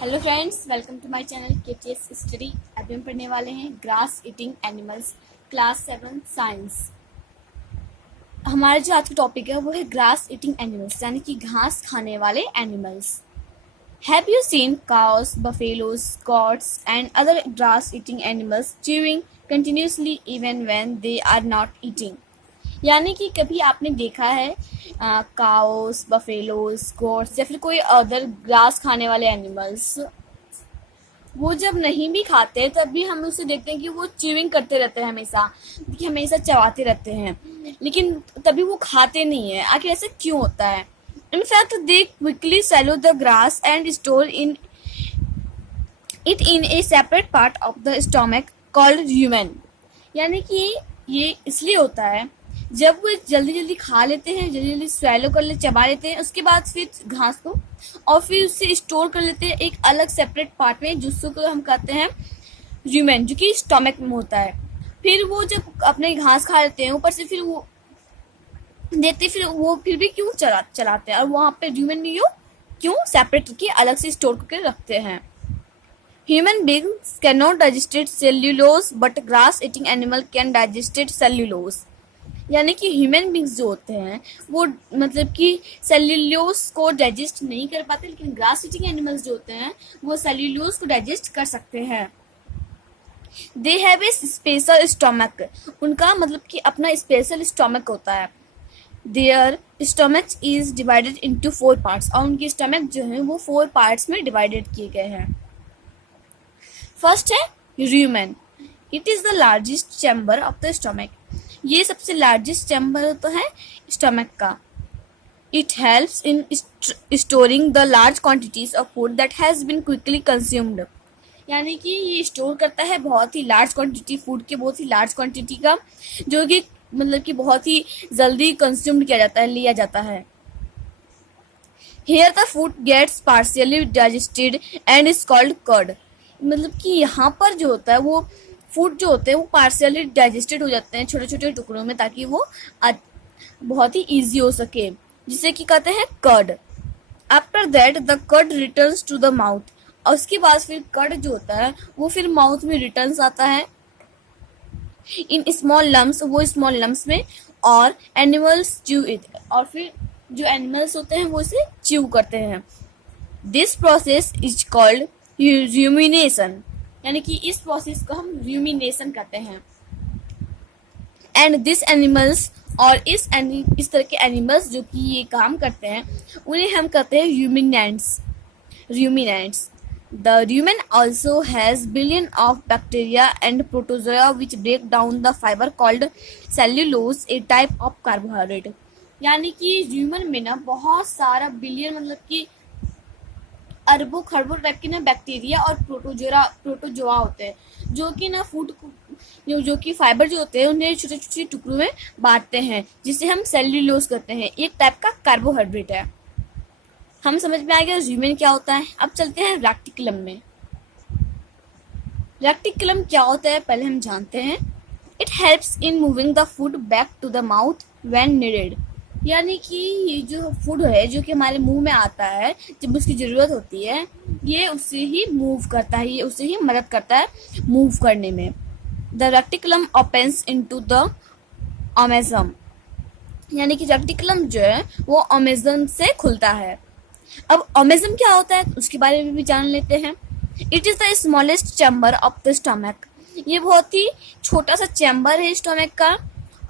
Hello friends, welcome to my channel KTS study. अभी हम पढ़ने वाले हैं grass eating animals, class 7 science. हमारा जो आज का टॉपिक है वो है ग्रास ईटिंग एनिमल्स, यानी कि घास खाने वाले animals. Have you seen cows, buffaloes, goats and other grass eating animals chewing continuously even when they are not eating? यानी कि कभी आपने देखा है काउस, बफेलोज, गोट्स या फिर कोई अदर ग्रास खाने वाले एनिमल्स, वो जब नहीं भी खाते तब भी हम उसे देखते हैं कि वो च्यूइंग करते रहते हैं, हमेशा चबाते रहते हैं, लेकिन तभी वो खाते नहीं है। आखिर ऐसा क्यों होता है? In fact they quickly swallow the grass and store it in A separate part of the stomach called human. यानी कि ये इसलिए होता है, जब वो जल्दी जल्दी खा लेते हैं, जल्दी जल्दी स्वैलो कर ले, चबा लेते हैं, उसके बाद फिर घास को और फिर उसे स्टोर कर लेते हैं एक अलग सेपरेट पार्ट में, जिसको हम कहते हैं ह्यूमन, जो कि स्टोमक में होता है। फिर वो जब अपने घास खा लेते हैं, ऊपर से फिर वो देते, फिर वो फिर भी क्यों चलाते हैं, और वहाँ पे ह्यूमन क्यों सेपरेट करके अलग से स्टोर करके रखते हैं। Human beings cannot digest cellulose, but grass-eating animal can digest cellulose. यानी कि ह्यूमन बींग्स जो होते हैं वो मतलब कि सेल्यूलोज को डाइजेस्ट नहीं कर पाते, लेकिन ग्रास ईटिंग एनिमल्स जो होते हैं वो सेल्यूलोज को डाइजेस्ट कर सकते हैं। They have a special stomach, उनका मतलब कि अपना स्पेशल स्टोमक होता है। Their stomach is divided into 4 parts, और उनकी स्टोमक जो है वो 4 पार्ट्स में डिवाइडेड किए गए हैं। फर्स्ट है rumen, it is the largest chamber of the stomach. ये सबसे लार्जेस्ट चैम्बर होता है स्टमक का। It helps in storing the large quantities of food that has been quickly consumed. यानी कि ये स्टोर करता है बहुत ही लार्ज क्वांटिटी फूड के, बहुत ही लार्ज क्वांटिटी का, जो कि मतलब कि बहुत ही जल्दी कंज्यूम्ड किया जाता है, लिया जाता है। Here the food gets partially digested and is called curd. मतलब कि यहाँ पर जो होता है वो फूड जो होते हैं वो पार्शियली डाइजेस्टेड हो जाते हैं छोटे छोटे टुकड़ों में, ताकि वो बहुत ही इजी हो सके, जिसे कि कहते हैं curd. After that the curd returns to the mouth, और उसके बाद फिर कर्ड जो होता है वो फिर माउथ में रिटर्न्स आता है इन स्मॉल लम्स, वो स्मॉल लम्स में, और एनिमल्स च्यू इट, और फिर जो एनिमल्स होते हैं वो इसे च्यू करते हैं। This process is called rumination, यानी कि इस प्रोसेस को हम rumination कहते हैं। एंड दिस एनिमल्स, और इस तरह के एनिमल्स जो कि ये काम करते हैं उन्हें हम कहते हैं ruminants. The rumen also has billion of bacteria and protozoa which break down the fiber called cellulose, a type of carbohydrate. यानी कि ह्यूमन में ना बहुत सारा बिलियन मतलब कि अरबों खरबों टाइप के ना बैक्टीरिया और प्रोटोजोआ होते हैं, जो कि ना फूड को जो कि फाइबर जो होते हैं उन्हें छोटे छोटे टुकड़ों में बांटते हैं, जिसे हम सेल्यूलोज कहते हैं। एक टाइप का कार्बोहाइड्रेट है। हम समझ में आ गया ह्यूमन क्या होता है। अब चलते हैं रेक्टिकुलम में। रेक्टिकुलम क्या होता है पहले हम जानते हैं। It helps in moving the food back to the mouth when needed. यानी कि ये जो फूड है जो कि हमारे मुंह में आता है जब उसकी ज़रूरत होती है, ये उससे ही मूव करता है, ये उससे ही मदद करता है मूव करने में। The reticulum opens into the omasum, यानी कि रेक्टिकुलम जो है वो ओमेजम से खुलता है। अब ओमेजम क्या होता है उसके बारे में भी जान लेते हैं। It is the smallest chamber of the stomach. ये बहुत ही छोटा सा चैम्बर है स्टमक का,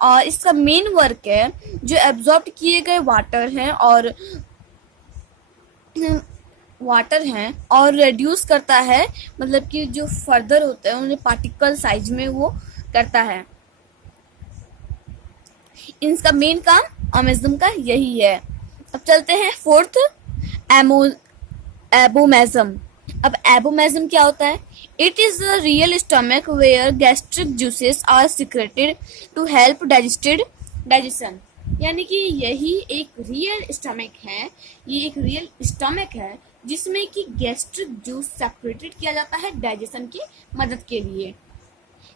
और इसका मेन वर्क है जो एब्जॉर्ब किए गए वाटर हैं और रिड्यूस करता है, मतलब कि जो फर्दर होते हैं उन्हें पार्टिकल साइज में वो करता है। इनका मेन काम ओमेजम का यही है। अब चलते हैं फोर्थ, एबोमेजम। अब एबोमेजम क्या होता है। It is the real stomach where gastric juices are secreted to help digestion. यानी कि यही एक रियल स्टमक है, ये एक रियल स्टमक है जिसमें कि गैस्ट्रिक जूस सेक्रेटेड किया जाता है डाइजेशन की मदद के लिए।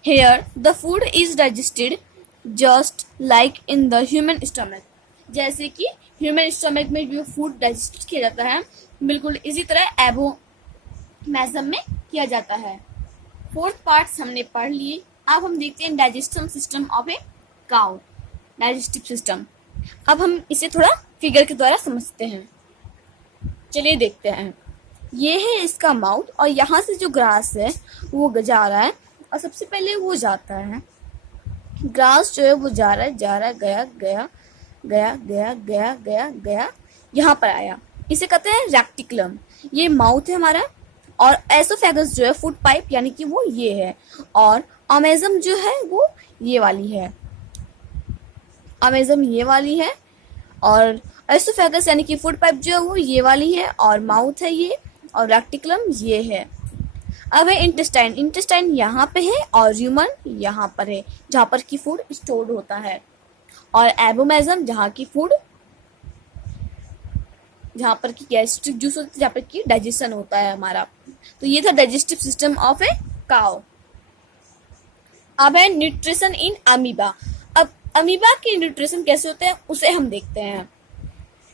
Here the food is digested just like in the human stomach. जैसे कि ह्यूमन स्टमक में जो फूड डाइजेस्ट किया जाता है बिल्कुल इसी तरह मेसम में किया जाता है। फोर्थ पार्ट्स हमने पढ़ लिए। अब हम देखते हैं digestive system of a cow. Digestive system, अब हम इसे थोड़ा फिगर के द्वारा समझते हैं। चलिए देखते हैं। ये है इसका माउथ और यहाँ से जो ग्रास है वो जा रहा है और सबसे पहले वो जाता है, ग्रास जो है वो जा रहा है गया गया गया गया गया गया गया यहाँ पर आया, इसे कहते हैं रेक्टिकुलम। ये माउथ है हमारा। और एसोफेगस जो है फूड पाइप यानी कि वो ये है, और अमेजम जो है वो ये वाली है, अमेजम ये वाली है, और एसोफेगस यानी कि फूड पाइप जो है वो ये वाली है, और माउथ है ये, और रेक्टिकुलम ये है। अब है इंटेस्टाइन। इंटेस्टाइन यहाँ पे है और ह्यूमन यहाँ पर है जहाँ पर की फूड स्टोर्ड होता है, और एबोमेजम जहाँ की फूड, जहाँ पर की गैस्ट्रिक जूस होता है, जहाँ पर की डाइजेशन होता है हमारा। तो ये था digestive system of a cow. अब है न्यूट्रिशन इन अमीबा। अब अमीबा के न्यूट्रिशन कैसे होते हैं उसे हम देखते हैं।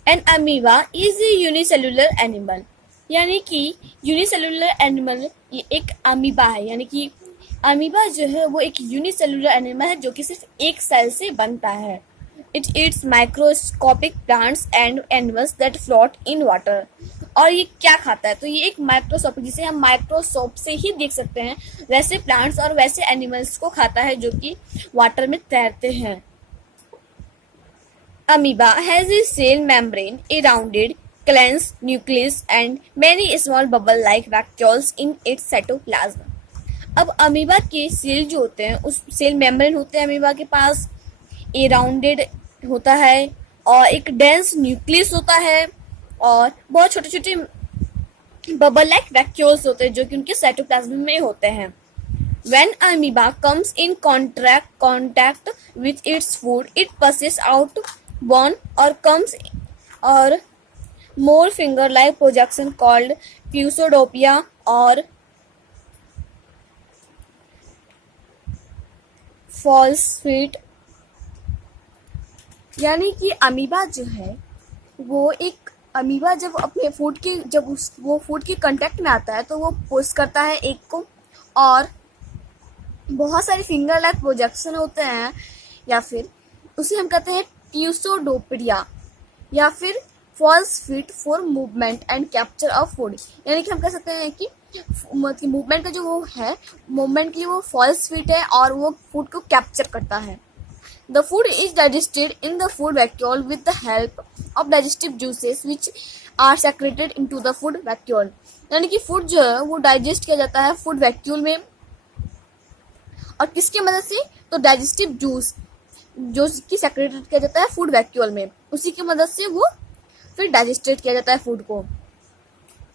An amoeba is a unicellular animal, यानी कि यूनिसेलुलर एनिमल ये एक अमीबा है, यानी कि अमीबा जो है वो एक यूनिसेलुलर एनिमल है जो कि सिर्फ एक सेल से बनता है। It eats microscopic plants and animals that float in water. और ये क्या खाता है, तो ये एक माइक्रोस्कोपिक, जिसे हम माइक्रोस्कोप से ही देख सकते हैं, वैसे प्लांट्स और वैसे एनिमल्स को खाता है जो कि वाटर में तैरते हैं। Amoeba has a cell membrane, a rounded, cleansed nucleus and many small bubble-like vacuoles in its cytoplasm. अब अमीबा के सेल जो होते हैं, उस सेल मेम्ब्रेन होते हैं अमीबा के पास, ए राउंडेड होता है और एक डेंस न्यूक्लियस होता है, और बहुत छोटे छोटे बबल लाइक वैक्यूल्स होते हैं जो कि उनके साइटोप्लाज्म में होते हैं। When amoeba comes in contact with its food, it passes out one or comes or more finger-like projection called pseudopia or false feet। यानी कि अमीबा जो है वो एक अमीबा जब अपने फूड के वो फूड के कांटेक्ट में आता है तो वो पुश करता है एक को, और बहुत सारे फिंगर लाइक प्रोजेक्शन होते हैं, या फिर उसे हम कहते हैं ट्यूसोडोपिडिया, या फिर false feet for movement and capture of food. यानी कि हम कह सकते हैं कि मूवमेंट का जो वो है, मूवमेंट की वो फॉल्स फीट है और वो फूड को कैप्चर करता है। The food is digested in the food vacuole with the help of digestive juices which are secreted into the food vacuole. यानी कि फूड जो है वो डाइजेस्ट किया जाता है फूड वैक्यूल में, और किसकी मदद से, तो डाइजेस्टिव जूस जो कि सेक्रेटेड किया जाता है फूड वैक्यूल में, उसी की मदद से वो फिर डाइजेस्टेड किया जाता है फूड को।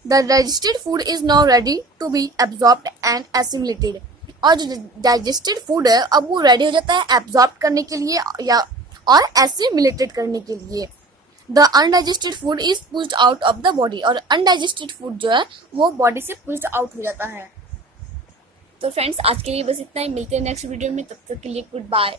The digested food is now ready to be absorbed and assimilated. और जो डाइजेस्टेड फूड है अब वो रेडी हो जाता है एब्जॉर्ब करने के लिए या और एसिमिलेटेड करने के लिए। The undigested food is pushed out of the body. और अनडाइजेस्टेड फूड जो है वो बॉडी से पुश्ड आउट हो जाता है। तो फ्रेंड्स आज के लिए बस इतना ही, मिलते हैं नेक्स्ट वीडियो में, तब तक के लिए गुड बाय।